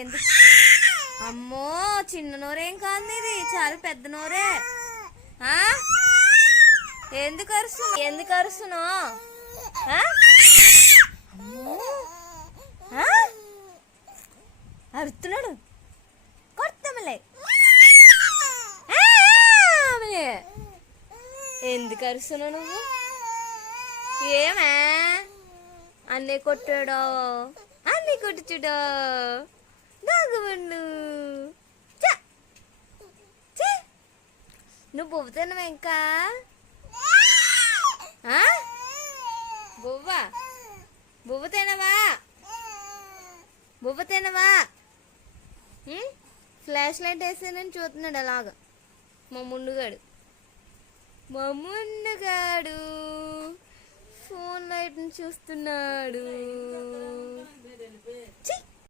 ఎందుకు? అమ్మో, చిన్న నోరేం కాదు, ఇది చాలా పెద్ద నోరే. ఎందుకు అరుస్తున్నావు? అరుతున్నాడు, కొడతామలే. ఎందుకు అరుస్తున్నావు నువ్వు? ఏమే అన్నీ కొట్టాడో, అన్నీ కొట్టుచుడో, దాగుబండు. నువ్వు బువ్వ తినవా ఇంకా? బువ్వ తినవా? బువ్వ తినవా? ఫ్లాష్ లైట్ వేసానని చూస్తున్నాడు అలాగా మా ముందుగాడు ఫోన్ లైట్ని చూస్తున్నాడు.